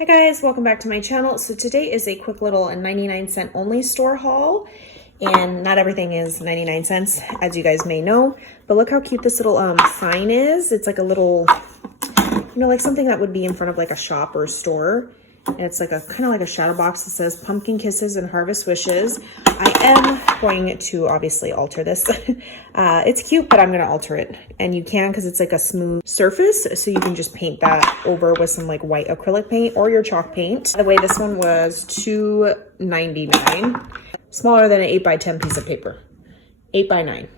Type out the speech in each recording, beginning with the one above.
Hi guys, welcome back to my channel. So today is a quick little 99-cent only store haul, and not everything is 99 cents, as you guys may know, but look how cute this little sign is. It's like a little, like something that would be in front of like a shop or a store. And it's like a kind of like a shadow box that says pumpkin kisses and harvest wishes. I am going to obviously alter this. It's cute, but I'm going to alter it. And you can, because it's like a smooth surface. So you can just paint that over with some like white acrylic paint or your chalk paint. By the way, this one was $2.99. Smaller than an 8x10 piece of paper. 8x9.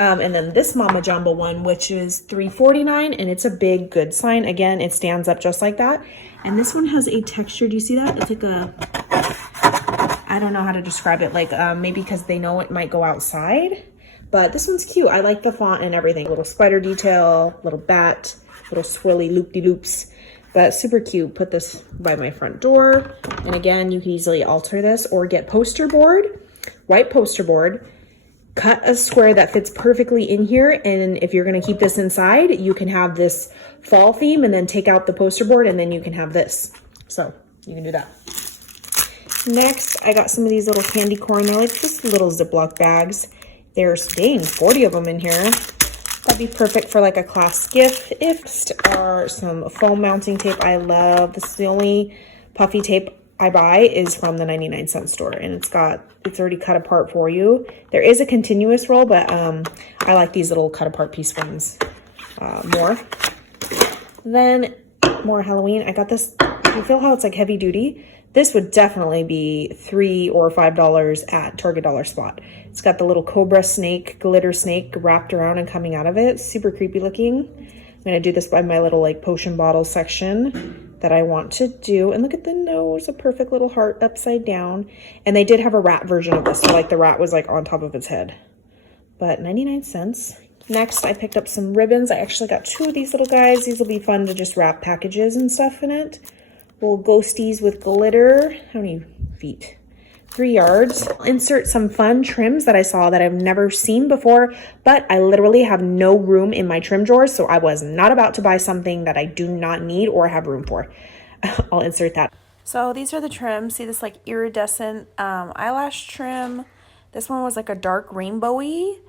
And then this Mama Jumbo one, which is $3.49, and it's a big good sign. Again, it stands up just like that. And this one has a texture. Do you see that? It's like a, I don't know how to describe it. Like maybe because they know it might go outside, but this one's cute. I like the font and everything. Little spider detail, little bat, little swirly loop-de-loops, but super cute. Put this by my front door. And again, you can easily alter this or get poster board, white poster board. Cut a square that fits perfectly in here, and if you're going to keep this inside, you can have this fall theme and then take out the poster board, and then you can have this. So you can do that. Next, I got some of these little candy corn. They're like just little Ziploc bags. There's, dang, 40 of them in here. That'd be perfect for like a class gift. If are some foam mounting tape. I love this. Is the only puffy tape I buy is from the 99-cent store, and it's already cut apart for you. There is a continuous roll, but I like these little cut apart piece ones more. Then more Halloween. I got this. You feel how it's like heavy duty? This would definitely be $3 or $5 at Target Dollar Spot. It's got the little cobra snake, glitter snake wrapped around and coming out of it. Super creepy looking. I'm gonna do this by my little like potion bottle section that I want to do. And look at the nose, a perfect little heart upside down. And they did have a rat version of this, so like the rat was like on top of its head. But 99 cents. Next, I picked up some ribbons. I actually got 2 of these little guys. These will be fun to just wrap packages and stuff in it. Little ghosties with glitter. How many feet? 3 yards. I'll insert some fun trims that I saw that I've never seen before, but I literally have no room in my trim drawers, so I was not about to buy something that I do not need or have room for. I'll insert that. So these are the trims. See this like iridescent eyelash trim. This one was like a dark rainbowy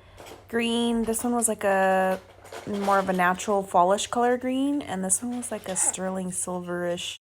green. This one was like a more of a natural fallish color green, and this one was like a sterling silverish